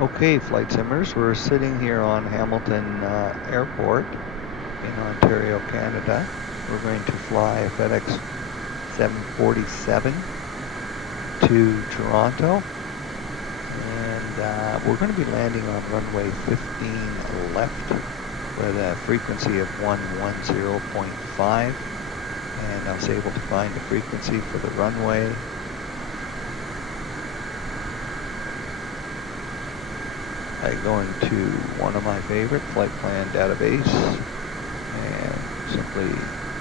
Okay, flight simmers, we're sitting here on Hamilton Airport in Ontario, Canada. We're going to fly a FedEx 747 to Toronto, and we're going to be landing on runway 15 left with a frequency of 110.5, and I was able to find the frequency for the runway. I go into one of my favorite flight plan database and simply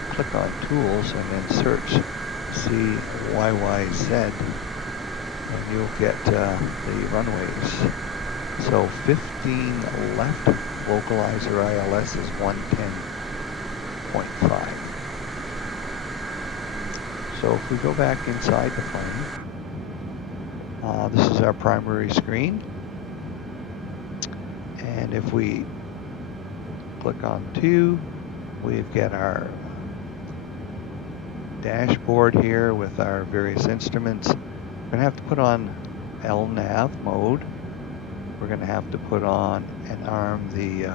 click on tools and then search CYYZ, and you'll get the runways. So 15 left, localizer ILS is 110.5. So if we go back inside the plane, this is our primary screen. And if we click on 2, we've got our dashboard here with our various instruments. We're going to have to put on LNAV mode. We're going to have to put on and arm the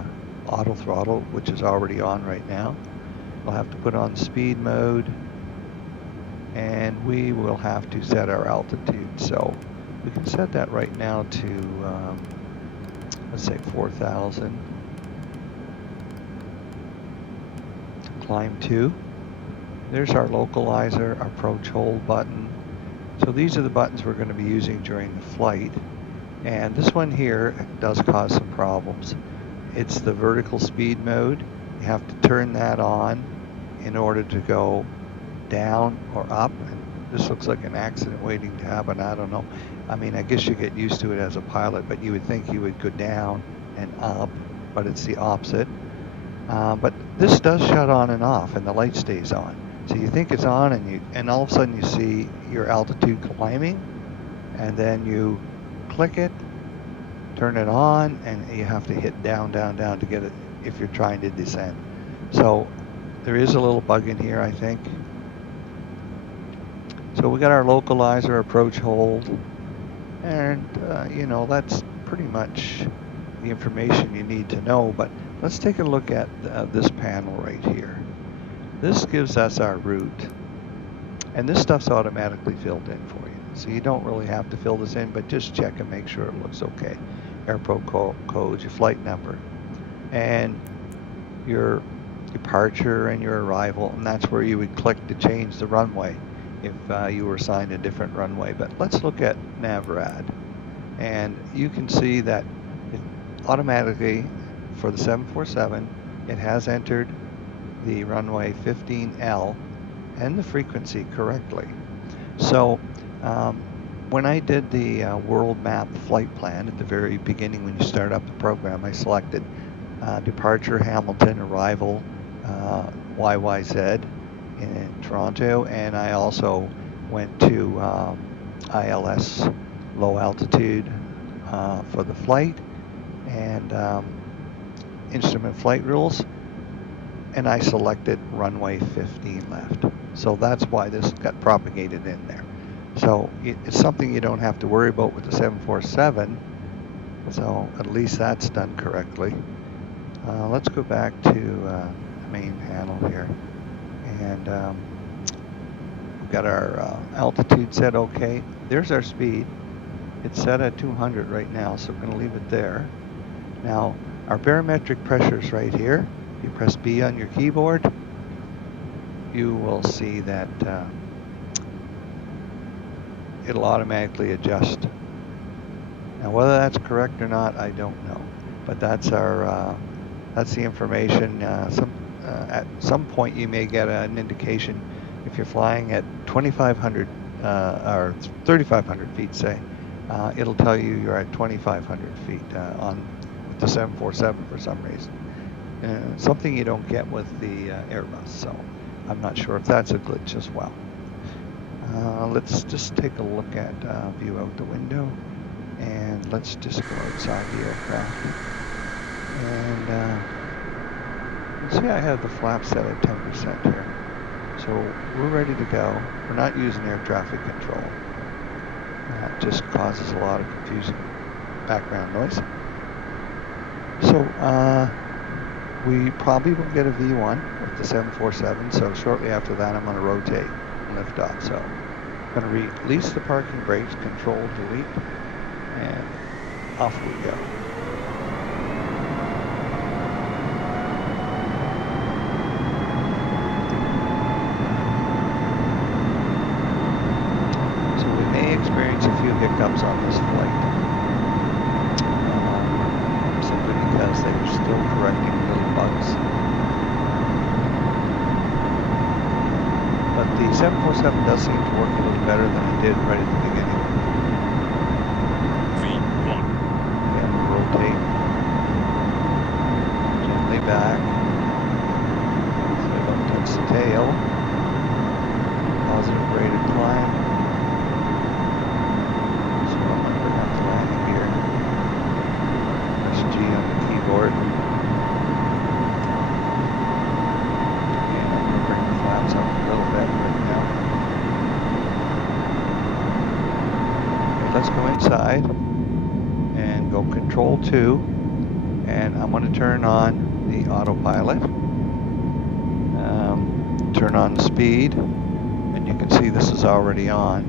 auto throttle, which is already on right now. We'll have to put on speed mode, and we will have to set our altitude. So we can set that right now to, let's say 4,000. Climb to. There's our localizer, approach hold button. So these are the buttons we're going to be using during the flight. And this one here does cause some problems. It's the vertical speed mode. You have to turn that on in order to go down or up. And this looks like an accident waiting to happen. I don't know. I mean, I guess you get used to it as a pilot, but you would think you would go down and up, but it's the opposite. But this does shut on and off, and the light stays on. So you think it's on, and all of a sudden you see your altitude climbing, and then you click it, turn it on, and you have to hit down, down, down to get it if you're trying to descend. So there is a little bug in here, I think. So we got our localizer, approach hold, and that's pretty much the information you need to know. But let's take a look at this panel right here. This gives us our route, and this stuff's automatically filled in for you. So you don't really have to fill this in, but just check and make sure it looks okay. Airport code, your flight number, and your departure and your arrival, and that's where you would click to change the runway if you were assigned a different runway. But let's look at NavRad, and you can see that it automatically, for the 747, it has entered the runway 15L and the frequency correctly. So when I did the world map flight plan at the very beginning, when you start up the program, I selected departure Hamilton, arrival YYZ in Toronto, and I also went to ILS, low altitude, for the flight, and instrument flight rules, and I selected runway 15 left. So that's why this got propagated in there. So it's something you don't have to worry about with the 747. So at least that's done correctly. Let's go back to the main panel here. And we've got our altitude set okay. There's our speed. It's set at 200 right now, so we're going to leave it there. Now, our barometric pressure is right here. If you press B on your keyboard, you will see that it'll automatically adjust. Now, whether that's correct or not, I don't know. But that's our that's the information. At some point, you may get an indication if you're flying at 2,500 or 3,500 feet, say. It'll tell you you're at 2,500 feet on with the 747 for some reason. Something you don't get with the Airbus. So I'm not sure if that's a glitch as well. Let's just take a look at view out the window, and let's just go outside the aircraft. And see, I have the flaps set at 10% here. So we're ready to go. We're not using air traffic control. That just causes a lot of confusion. background noise. So we probably will get a V1 with the 747. So shortly after that, I'm going to rotate and lift off. So I'm going to release the parking brakes, control delete, and off we go. So we may experience a few hiccups on this flight, simply because they're still correcting little bugs. But the 747 does seem to work a little better than it did right at the beginning. V1. And rotate gently back so I don't touch the tail. Positive rate of climb. So I'm going to bring up the landing gear. Press G on the keyboard. And I'm going to bring the flaps up a little bit right now. Okay, let's go inside and go Control 2. And I'm going to turn on the autopilot. Turn on the speed. And you can see this is already on.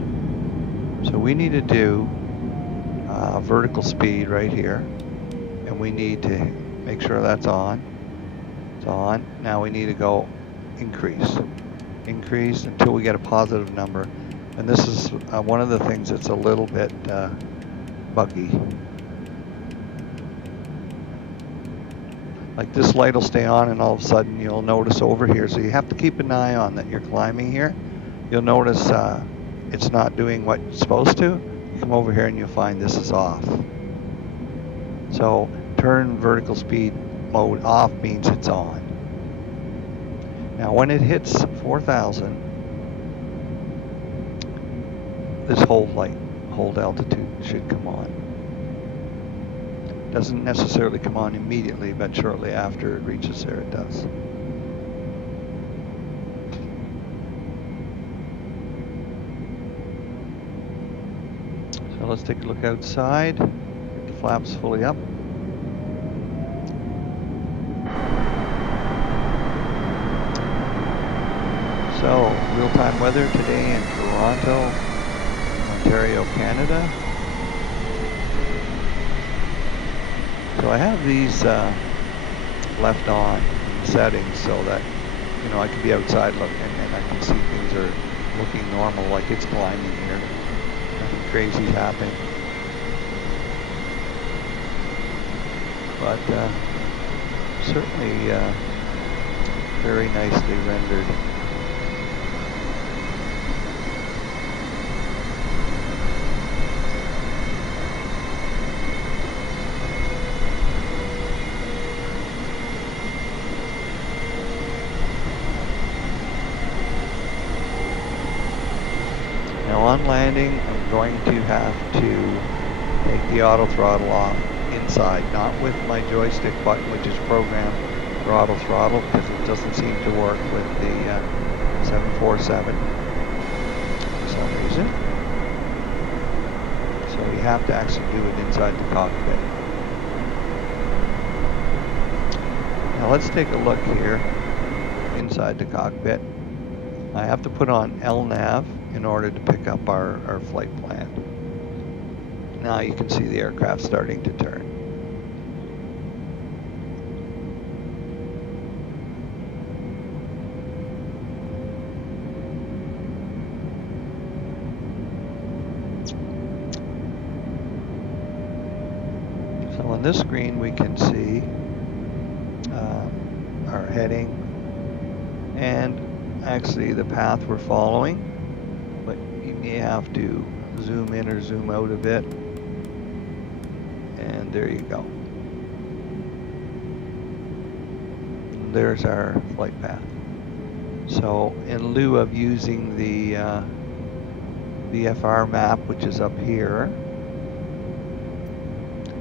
So we need to do vertical speed right here. And we need to make sure that's on. It's on. Now we need to go increase. Increase until we get a positive number. And this is one of the things that's a little bit buggy. Like this light will stay on and all of a sudden you'll notice over here. So you have to keep an eye on that you're climbing here. You'll notice it's not doing what it's supposed to. You come over here and you'll find this is off. So turn vertical speed mode off means it's on. Now when it hits 4,000, this hold light, hold altitude should come on. Doesn't necessarily come on immediately, but shortly after it reaches there, it does. So let's take a look outside. Get the flaps fully up. So, real-time weather today in Toronto, Ontario, Canada. So I have these left on in the settings so that, you know, I can be outside looking and I can see things are looking normal, like it's climbing here. Nothing crazy's happening. But certainly very nicely rendered. Now on landing, I'm going to have to take the auto throttle off inside, not with my joystick button, which is programmed for auto throttle, because it doesn't seem to work with the 747 for some reason. So you have to actually do it inside the cockpit. Now let's take a look here inside the cockpit. I have to put on LNAV in order to pick up our flight plan. Now you can see the aircraft starting to turn. So on this screen we can see our heading and actually the path we're following, but you may have to zoom in or zoom out a bit. And there you go. And there's our flight path. So in lieu of using the VFR map, which is up here,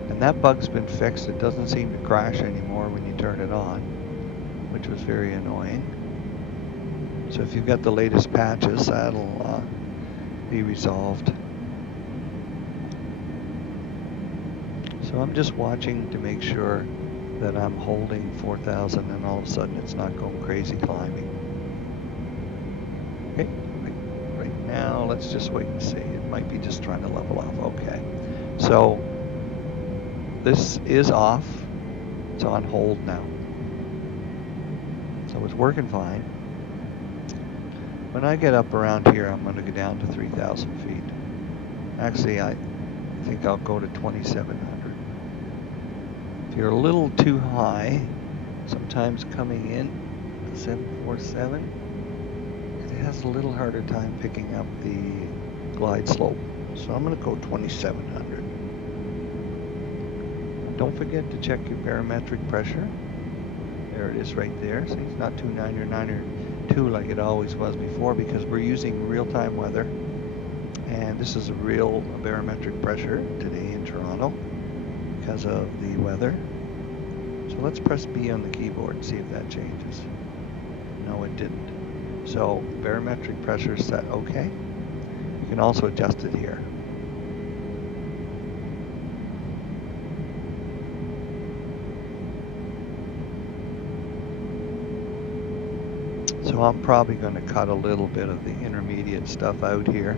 and that bug's been fixed. It doesn't seem to crash anymore when you turn it on, which was very annoying. So if you've got the latest patches, that'll be resolved. So I'm just watching to make sure that I'm holding 4,000 and all of a sudden it's not going crazy climbing. Okay, right now let's just wait and see. It might be just trying to level off. Okay, so this is off. It's on hold now. So it's working fine. When I get up around here, I'm going to go down to 3,000 feet. Actually, I think I'll go to 2,700. If you're a little too high, sometimes coming in the 747, it has a little harder time picking up the glide slope. So I'm going to go 2,700. Don't forget to check your barometric pressure. There it is right there. See, it's not 290 or 902 like it always was before because we're using real-time weather. And this is a real barometric pressure today in Toronto because of the weather. So let's press B on the keyboard and see if that changes. No, it didn't. So barometric pressure set okay. You can also adjust it here. So I'm probably going to cut a little bit of the intermediate stuff out here.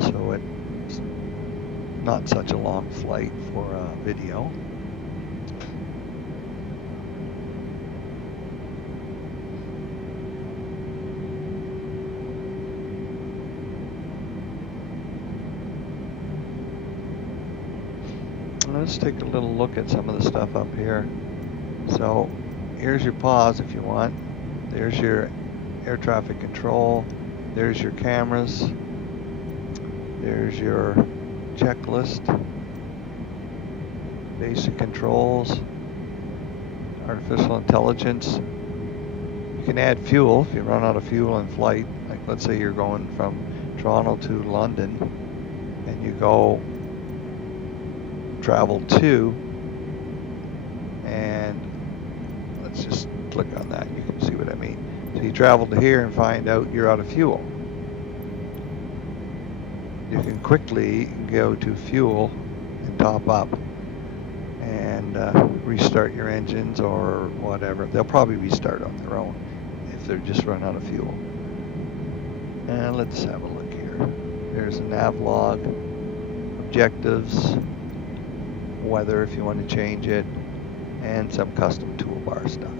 So it's not such a long flight for a video. Let's take a little look at some of the stuff up here. So here's your pause if you want. There's your air traffic control. There's your cameras. There's your checklist. Basic controls. Artificial intelligence. You can add fuel if you run out of fuel in flight. Like let's say you're going from Toronto to London and you go travel to, and let's just click on that. You can see what I mean. So you travel to here and find out you're out of fuel. You can quickly go to fuel and top up and restart your engines or whatever. They'll probably restart on their own if they're just run out of fuel. And let's have a look here. There's a nav log, objectives, weather if you want to change it, and some custom toolbar stuff.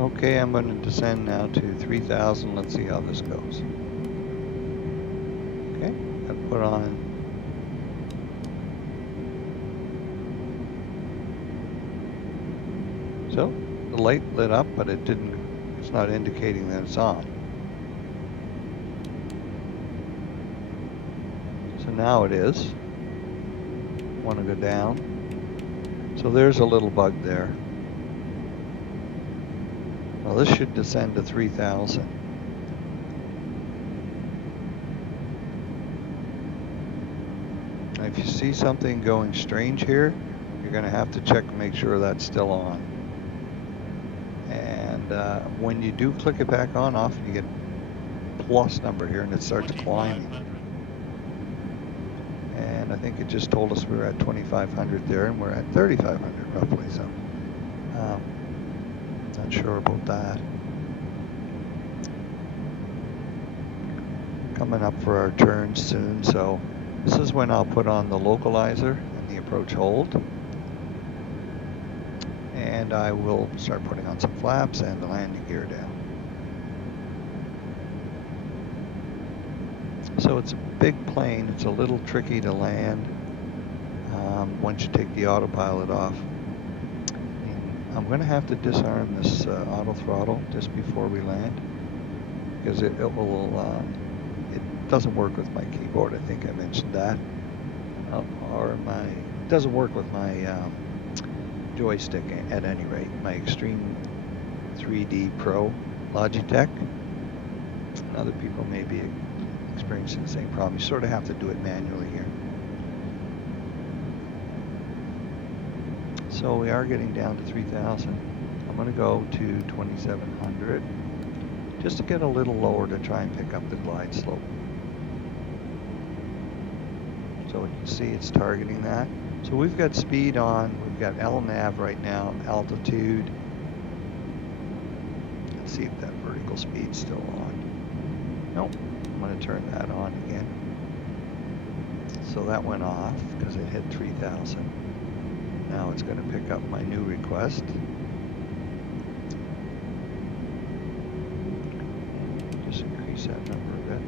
Okay, I'm going to descend now to 3,000. Let's see how this goes. Okay, I put on so the light lit up, but it didn't. It's not indicating that it's on. So now it is. Want to go down. So there's a little bug there. Well, this should descend to 3,000. Now, if you see something going strange here, you're going to have to check and make sure that's still on. And when you do click it back on, often you get a plus number here and it starts climbing. And I think it just told us we were at 2,500 there and we're at 3,500 roughly. So not sure about that. coming up for our turn soon, so this is when I'll put on the localizer and the approach hold. And I will start putting on some flaps and the landing gear down. So it's a big plane. It's a little tricky to land once you take the autopilot off. And I'm going to have to disarm this auto throttle just before we land, because it doesn't work with my keyboard. I think I mentioned that. It doesn't work with my joystick at any rate. My Extreme 3D Pro Logitech. Other people may be experiencing the same problem. You sort of have to do it manually here. So we are getting down to 3,000. I'm going to go to 2,700 just to get a little lower to try and pick up the glide slope. So you can see it's targeting that. So we've got speed on. We've got LNAV right now, altitude. Let's see if that vertical speed's still on. Nope. I'm going to turn that on again. So that went off because it hit 3,000. Now it's going to pick up my new request. Just increase that number a bit.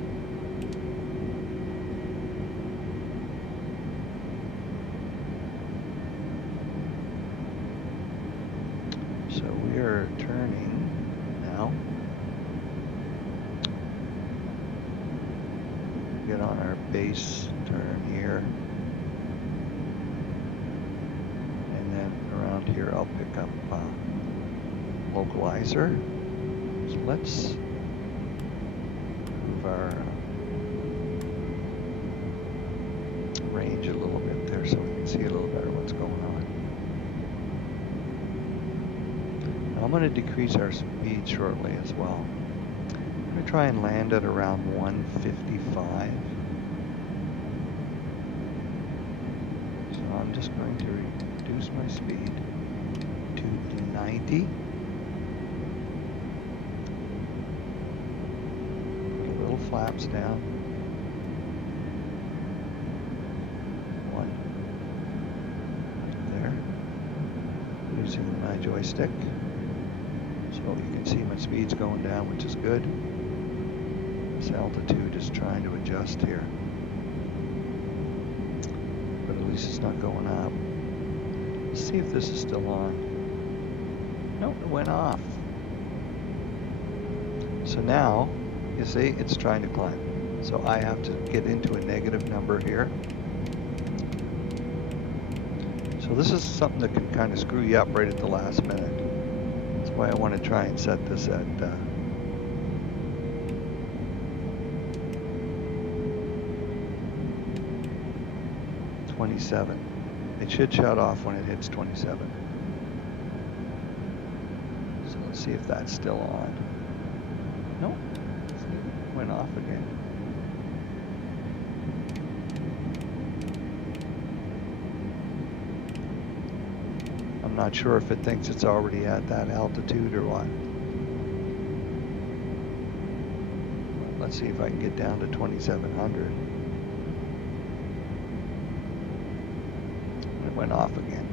So we are turning now. Get on our base turn here. And then around here I'll pick up localizer. So let's move our range a little bit there so we can see a little better what's going on. Now I'm going to decrease our speed shortly as well. I'm going to try and land at around 155. So I'm just going to reduce my speed to 90. Put a little flaps down. 1. There. Using my joystick. So you can see my speed's going down, which is good. This altitude is trying to adjust here. But at least it's not going up. Let's see if this is still on. Nope, it went off. So now, you see, it's trying to climb. So I have to get into a negative number here. So this is something that can kind of screw you up right at the last minute. That's why I want to try and set this at 27. It should shut off when it hits 27. So let's see if that's still on. Nope. It went off again. I'm not sure if it thinks it's already at that altitude or what. Let's see if I can get down to 2,700. It went off again.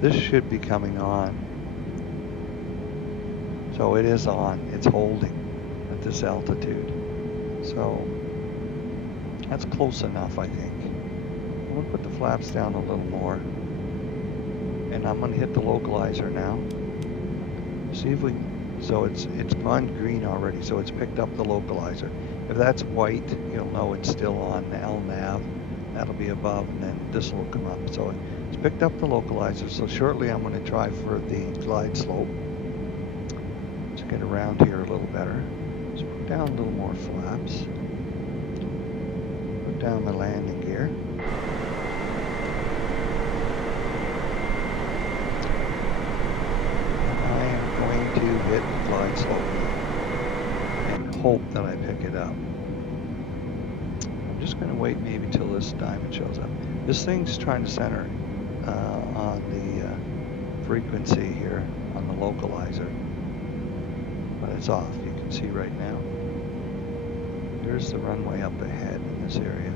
This should be coming on. So it is on. It's holding at this altitude. So that's close enough, I think. I'm going to put the flaps down a little more. And I'm going to hit the localizer now. See if we, so it's gone green already, so it's picked up the localizer. If that's white, you'll know it's still on the LNAV. That'll be above, and then this will come up. So it's picked up the localizer. So shortly I'm going to try for the glide slope. Let's get around here a little better. Let's put down a little more flaps. Put down my landing gear. To hit the glide slope and hope that I pick it up. I'm just going to wait maybe till this diamond shows up. This thing's trying to center on the frequency here on the localizer. but it's off. You can see right now. There's the runway up ahead in this area.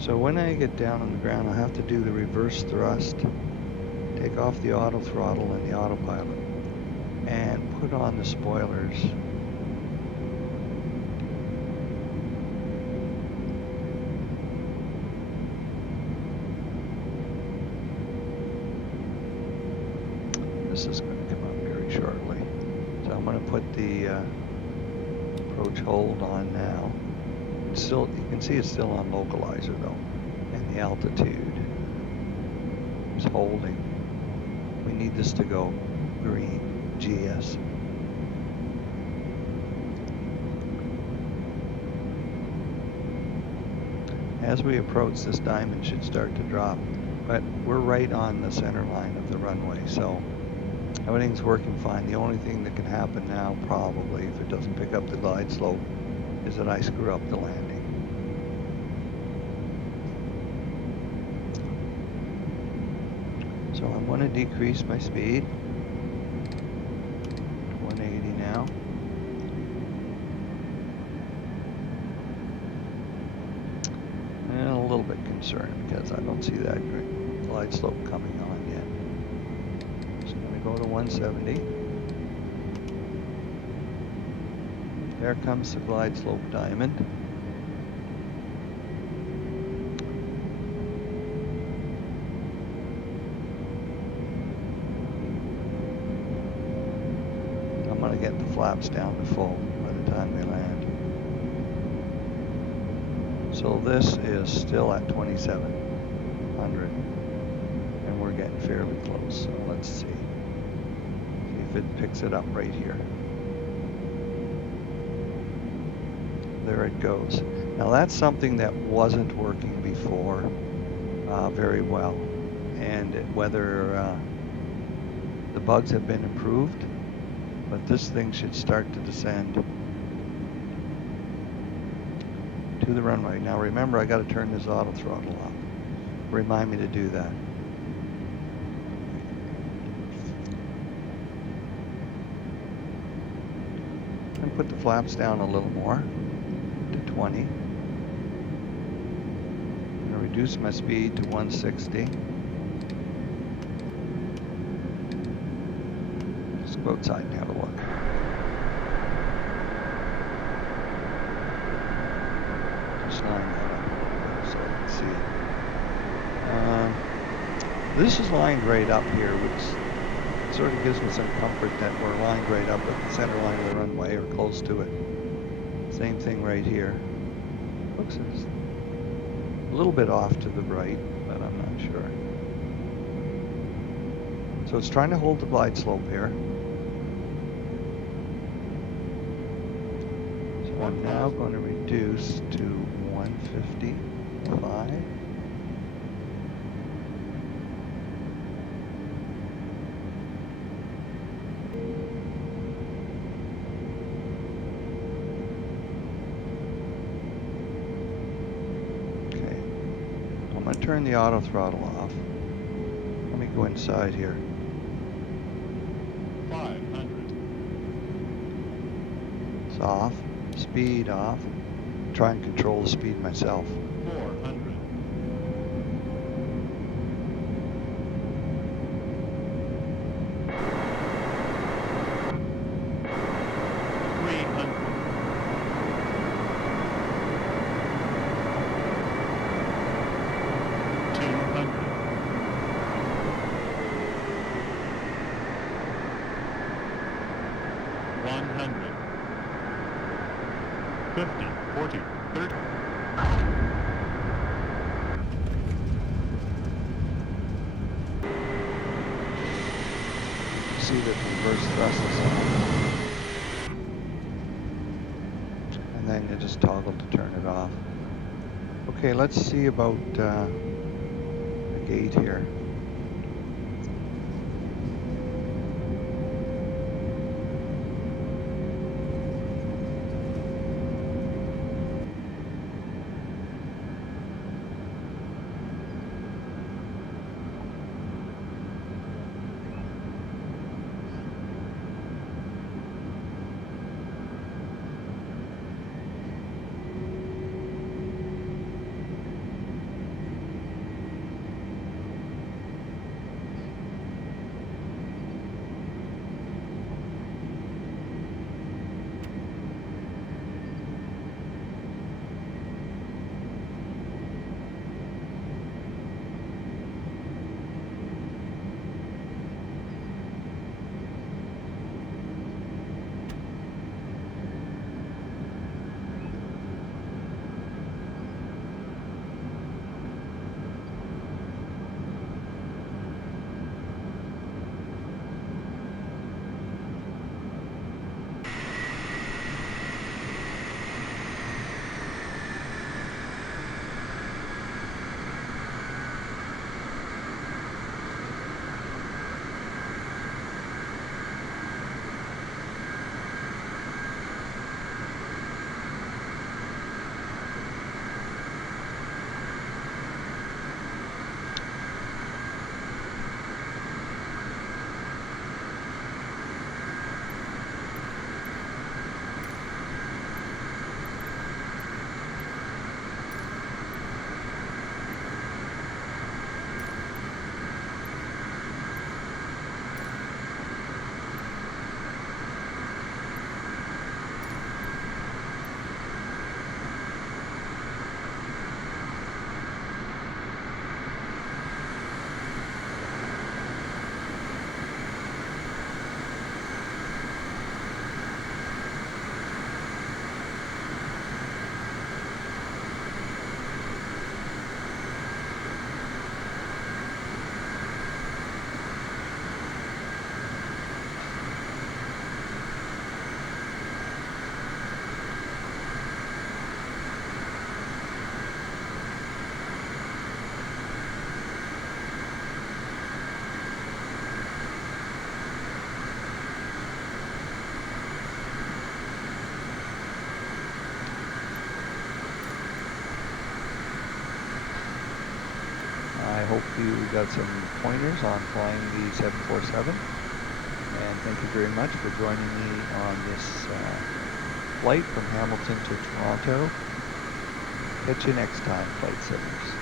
So when I get down on the ground, I'll have to do the reverse thrust, take off the auto throttle and the autopilot, and put on the spoilers. This is going to come up very shortly. So I'm going to put the approach hold on now. It's still, you can see it's still on localizer though, and the altitude is holding. We need this to go green, GS. As we approach, this diamond should start to drop, but we're right on the center line of the runway, so everything's working fine. The only thing that can happen now, probably, if it doesn't pick up the glide slope, is that I screw up the landing. So I'm going to decrease my speed to 180 now. And a little bit concerned because I don't see that glide slope coming on yet. So I'm going to go to 170. There comes the glide slope diamond. I'm going to get the flaps down to full by the time we land. So this is still at 2,700, and we're getting fairly close. So let's see if it picks it up right here. There it goes. Now that's something that wasn't working before very well, and whether the bugs have been improved, but this thing should start to descend to the runway. Now remember, I got to turn this auto throttle off. Remind me to do that. And put the flaps down a little more to 20. I'm going to reduce my speed to 160. Let's go outside and have a look. Just line that up so I can see it. This is lined right up here, which sort of gives me some comfort that we're lined right up at the center line of the runway or close to it. Same thing right here. Looks a little bit off to the right, but I'm not sure. So it's trying to hold the glide slope here. So I'm now going to reduce to 155. Turn the auto throttle off. Let me go inside here. 500. It's off. Speed off. Try and control the speed myself. 400. 300. 100, 50, 40, 30. See that the reverse thrust is on. And then you just toggle to turn it off. Okay, let's see about the gate here. hope you got some pointers on flying the 747. And thank you very much for joining me on this flight from Hamilton to Toronto. Catch you next time, Flight Sitters.